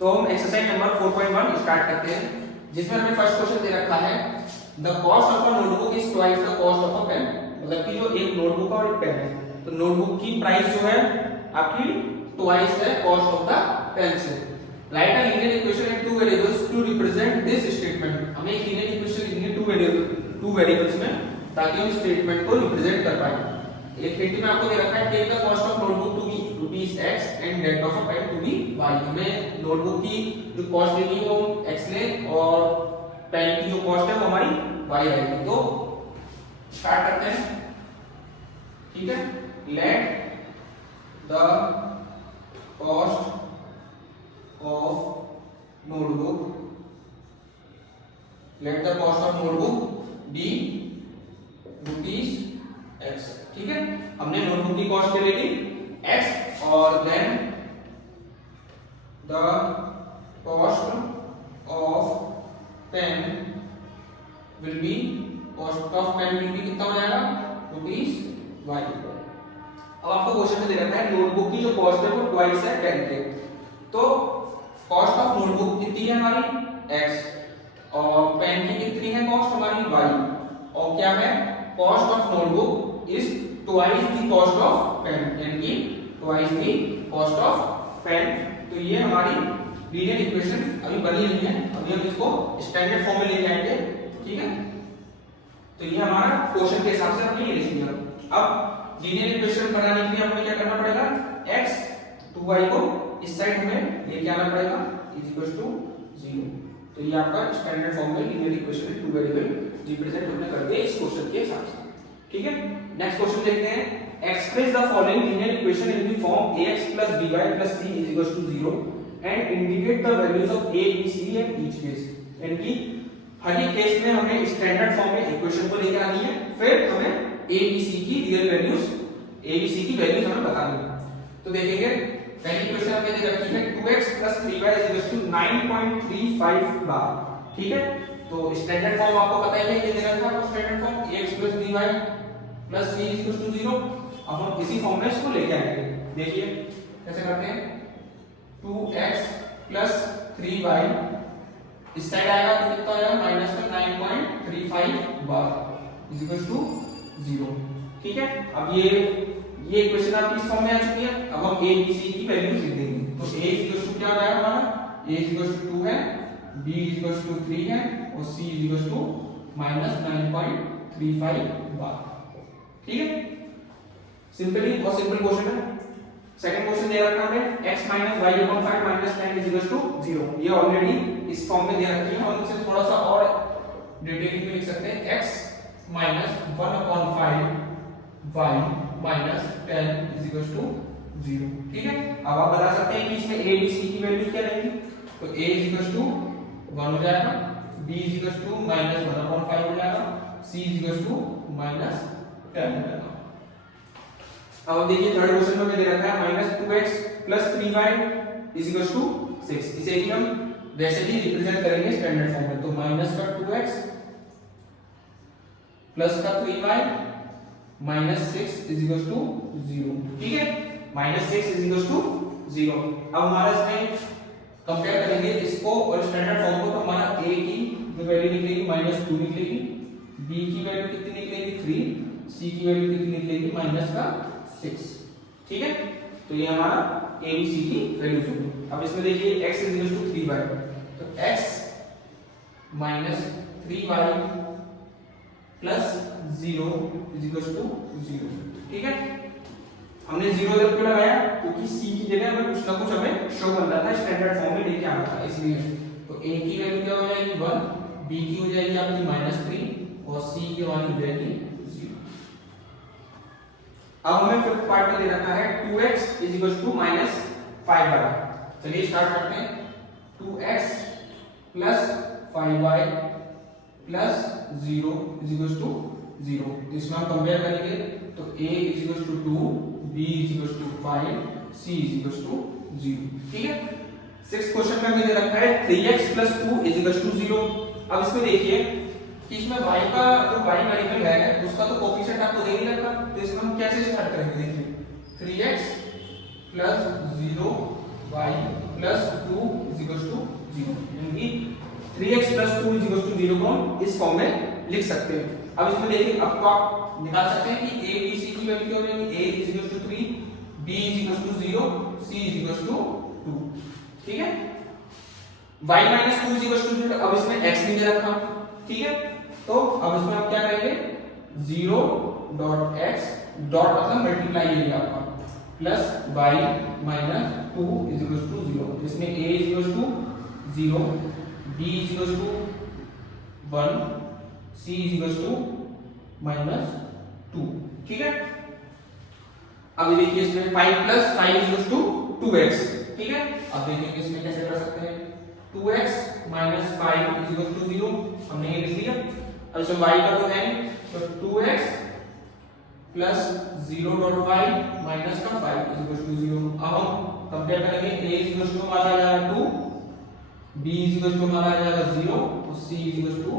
तो हम exercise number 4.1 start करते हैं, जिसमें हमें फर्स्ट क्वेश्चन दे रखा है the cost of a notebook is twice the cost of a pen. मतलब कि जो एक नोटबुक और एक पेन है, तो नोटबुक की प्राइस जो है आपकी ट्वाइस है कॉस्ट ऑफ द पेन से। Write a linear equation in two variables to represent this statement. हमें एक लीनियर इक्वेशन लिखनी है टू वेरिएबल्स में, ताकि हम स्टेटमेंट को रिप्रेजेंट कर पाए। एक हिंट में आपको दे रखा है take the cost of notebook to be ₹x and that of a pen to be y। हमें नोटबुक की जो कॉस्ट लेनी है वो x ले और पेन की जो कॉस्ट है वो हमारी y रहेगी। तो स्टार्ट करते हैं, ठीक है। Let the cost of notebook be ₹x। ठीक है, हमने नोटबुक की कॉस्ट ले ली x और then the cost of pen will be कितना हो जाएगा ₹y। अब आपको क्वेश्चन में दे रखा है नोटबुक की जो कॉस्ट है वो ट्वाइस है पेन के। तो कॉस्ट ऑफ नोटबुक कितनी है हमारी x और पेन की कितनी है कॉस्ट हमारी y। और क्या है cost of notebook is twice the cost of pen, यानी कि twice the cost of pen. तो ये हमारी लीनियर इक्वेशन अभी बनी नहीं है, अभी हम इसको स्टैंडर्ड फॉर्म में ले जाएंगे, ठीक है। तो ये हमारा क्वेश्चन के हिसाब से हमने ये लिख लिया। अब लीनियर इक्वेशन बनाने के लिए हमें क्या करना पड़ेगा, x 2y को इस साइड हमें लेके आना पड़ेगा = 0। तो ये आपका स्टैंडर्ड फॉर्म में linear equation two variable represent हमने कर दिया इस क्वेश्चन के हिसाब से, ठीक है। नेक्स्ट क्वेश्चन देखते हैं express the following linear equation in the form ax + by + c = 0 and indicate the values of a b c in each case. यानी कि हर एक केस में हमें स्टैंडर्ड फॉर्म में इक्वेशन को लेकर आनी है, फिर हमें a b c की रियल वैल्यूज हमें बतानी है। तो देखेंगे पहली इक्वेशन हमें दे रखी है 2x + 3y = 9.35 बार, ठीक है। तो स्टैंडर्ड फॉर्म आपको पता ही है, ये दे रखा है standard form ax + by + c = 0। अब हम इसी फॉर्म में इसको लेके आएंगे। देखिए कैसे करते हैं, 2x + 3y इस साइड आएगा तो कितना आएगा -9.35 बार = 0, ठीक है। अब ये इक्वेशन आपकी इस फॉर्म में आ चुकी है। अब हम a b c की वैल्यूज लिख देंगे। तो a = क्या हो जाएगा हमारा, a = 2 है, b = 3 है और c = -9.35 बार, ठीक है। सिंपली बहुत सिंपल क्वेश्चन है। सेकंड क्वेश्चन दे रखा है x - y/5 - 10 = 0। ये ऑलरेडी इस फॉर्म में दे रखी है, हम इसे थोड़ा सा और डिटेलिंग में लिख सकते हैं x - 1/5 y - 10 = 0, ठीक है। अब आप बता सकते हैं कि इसमें a b c की वैल्यू क्या रहेगी। तो a = 1 हो जाएगा, b = -1/5 हो जाएगा, c = -10 हो जाएगा। अब देखिए थर्ड क्वेश्चन में दे रखा है -2x + 3y = 6। इसे ही हम वैसे ही रिप्रेजेंट करेंगे स्टैंडर्ड फॉर्म में। तो -2x + 3y - 6 = 0, ठीक है। -6 = 0। अब हमारा इसमें कंपेयर करेंगे इसको और स्टैंडर्ड फॉर्म को। तो हमारा a की जो वैल्यू निकलेगी -2 निकलेगी, b की वैल्यू कितनी निकलेगी 3, c की वैल्यू कितनी निकलेगी -6, ठीक है। तो ये हमारा a b c की वैल्यूज होगी। अब इसमें देखिए x = 3y, तो x - 3y + 0 = 0, ठीक है। हमने 0 जब क्यों लगाया, क्योंकि c की जगह हमें कुछ ना कुछ हमें शो करना था, स्टैंडर्ड फॉर्म में लेके आना था, इसलिए। तो a की वैल्यू क्या हो जाएगी 1, b की हो जाएगी आपकी -3 और c की वैल्यू हो जाएगी 0। अब हमें फिफ्थ पार्ट में दे रखा है 2x = -5y। चलिए स्टार्ट करते हैं। 2x + 5y + 0 = 0। इसमें हम कंपेयर करेंगे तो a = 2, b = 5, c = 0, ठीक है। सिक्स्थ क्वेश्चन में हमें दे रखा है 3x + 2 = 0। अब इसमें देखिए कि इसमें y का जो y वेरिएबल है उसका तो कोफिशिएंट आपको दे ही रखा। तो इसमें हम कैसे स्टार्ट करेंगे, देखिए 3x + 0y + 2 = इक्वल टू 0, यानी 3x plus 2 is equal to 0 को हम इस फॉर्म में लिख सकते हैं। अब इसमें देखिए आपको आप निकाल सकते हैं कि a b c की वैल्यू क्या हो जाएगी, a is equal to 3, b is equal to 0, c is equal to 2, ठीक है। y minus 2 is equal to 0, अब इसमें x नहीं दे रखा, ठीक है, तो अब इसमें आप क्या करेंगे, 0 डॉट x डॉट मतलब मल्टीप्लाई करिए आपका plus y minus 2 is equal to 0, इसमें a is equal to 0, b is equal to 1, c is equal to minus 2, ठीक है। अब देखिए इसमें 5 plus 5 is equal to 2x, ठीक है। अब देखिए इसमें कैसे कर सकते हैं, 2x minus 5 is equal to 0, हमने ये लिख लिया। अब इसमें y का तो है तो 2x plus 0 dot y minus का 5 इज इक्वल टू 0। अब हम कंपेयर करेंगे, a इज इक्वल टू हमारा आ जाएगा 2, b इज इक्वल टू हमारा आ जाएगा 0 और c is equal to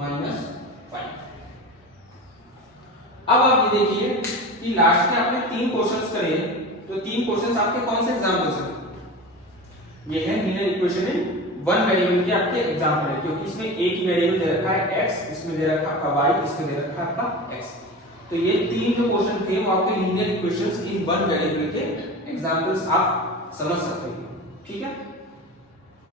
minus 5। अब आप ये देखिए कि लास्ट में आपने 3 क्वेश्चंस करे, तो 3 क्वेश्चंस आपके कौन से एग्जांपल्स हैं, ये है लीनियर इक्वेशन में वन वेरिएबल के आपके एग्जांपल है, क्योंकि इसमें एक ही वेरिएबल दे रखा है x, इसमें दे रखा है आपका y, इसमें दे रखा है आपका x। तो ये 3 जो क्वेश्चन थे वो आपके linear equations in one variable के एग्जांपल्स आप समझ सकते हो, ठीक है।